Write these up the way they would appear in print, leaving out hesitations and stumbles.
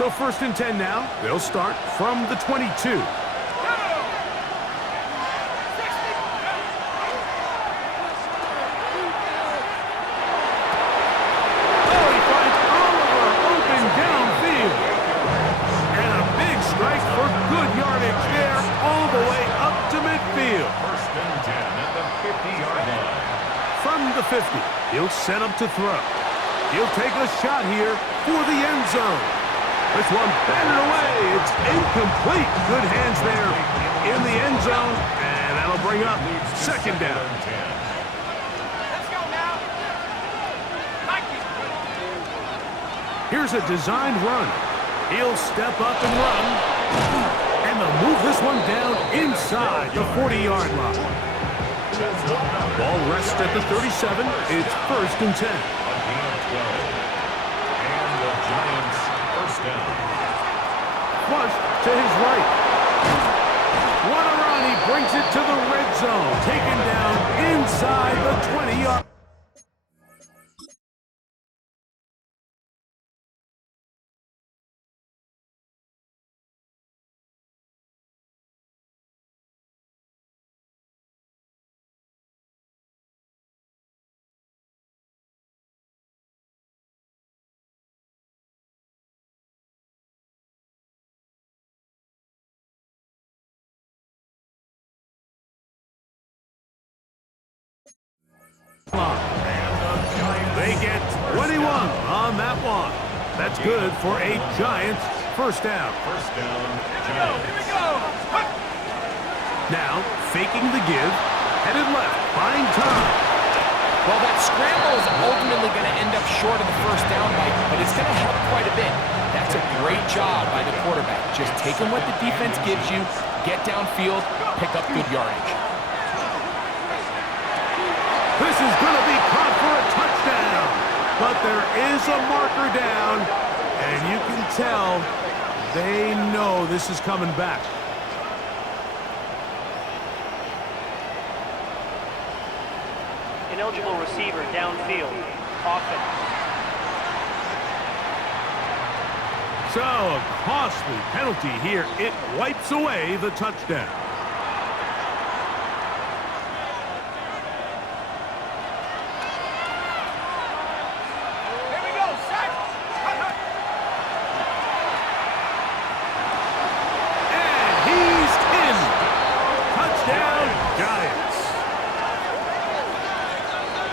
So 1st and 10 now. They'll start from the 22. From the 50, he'll set up to throw. He'll take a shot here for the end zone. This one batted away. It's incomplete. Good hands there in the end zone, and that'll bring up 2nd down. Let's go now. Here's a designed run. He'll step up and run, and they'll move this one down inside the 40-yard line. Ball rests at the 37. It's 1st and 10. And the Giants 1st down. Flush to his right. What a run. He brings it to the red zone. Taken down inside the 20-yard. They get 21 on that one. That's good for a Giants 1st down. 1st down, Here we go. Now, faking the give, headed left, buying time. Well, that scramble is ultimately going to end up short of the 1st down, Mike, but it's going to help quite a bit. That's a great job by the quarterback. Just taking what the defense gives you, get downfield, pick up good yardage. This is going to be caught for a touchdown. But there is a marker down, and you can tell they know this is coming back. Ineligible receiver downfield. Offense. So, a costly penalty here. It wipes away the touchdown.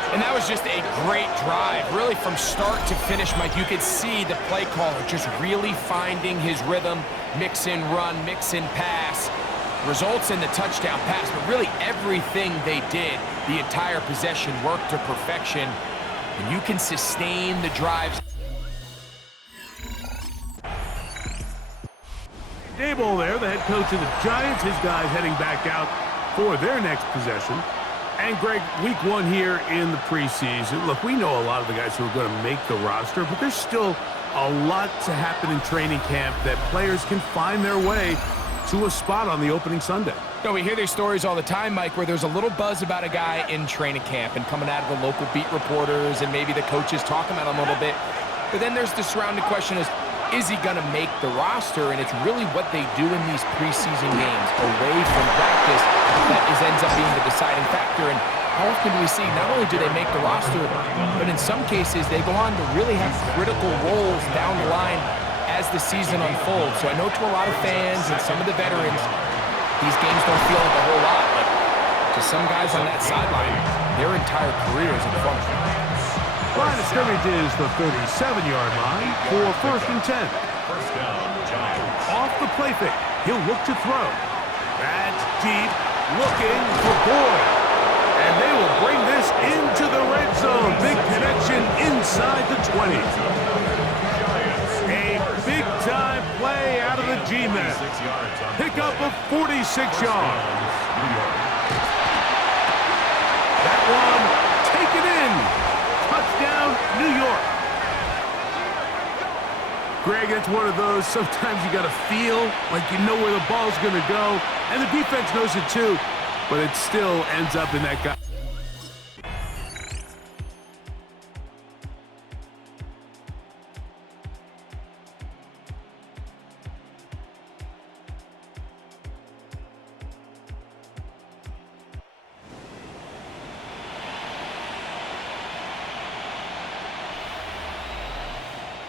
And that was just a great drive, really from start to finish, Mike. You could see the play caller just really finding his rhythm, mix in run, mix in pass, results in the touchdown pass, but really everything they did, the entire possession worked to perfection, and you can sustain the drives. Dable there, the head coach of the Giants, his guys heading back out for their next possession. And, Greg, week 1 here in the preseason. Look, we know a lot of the guys who are going to make the roster, but there's still a lot to happen in training camp that players can find their way to a spot on the opening Sunday. No, we hear these stories all the time, Mike, where there's a little buzz about a guy in training camp and coming out of the local beat reporters and maybe the coaches talking about him a little bit. But then there's the surrounding question is he going to make the roster? And it's really what they do in these preseason games away from practice that ends up being the deciding factor. And how often do we see not only do they make the roster, but in some cases they go on to really have critical roles down the line as the season unfolds. So I know to a lot of fans and some of the veterans, these games don't feel like a whole lot, but to some guys on that sideline, their entire career is in front of them. Line of scrimmage is the 37-yard line for 1st and 10. 1st down, Giants. Off the play fake, he'll look to throw. That's deep, looking for Boyd. And they will bring this into the red zone. Big connection inside the 20. A big-time play out of the G-men. Pick up of 46 yards. That one taken in. Touchdown, New York. Greg, it's one of those, sometimes you got to feel like you know where the ball's going to go, and the defense knows it too, but it still ends up in that guy.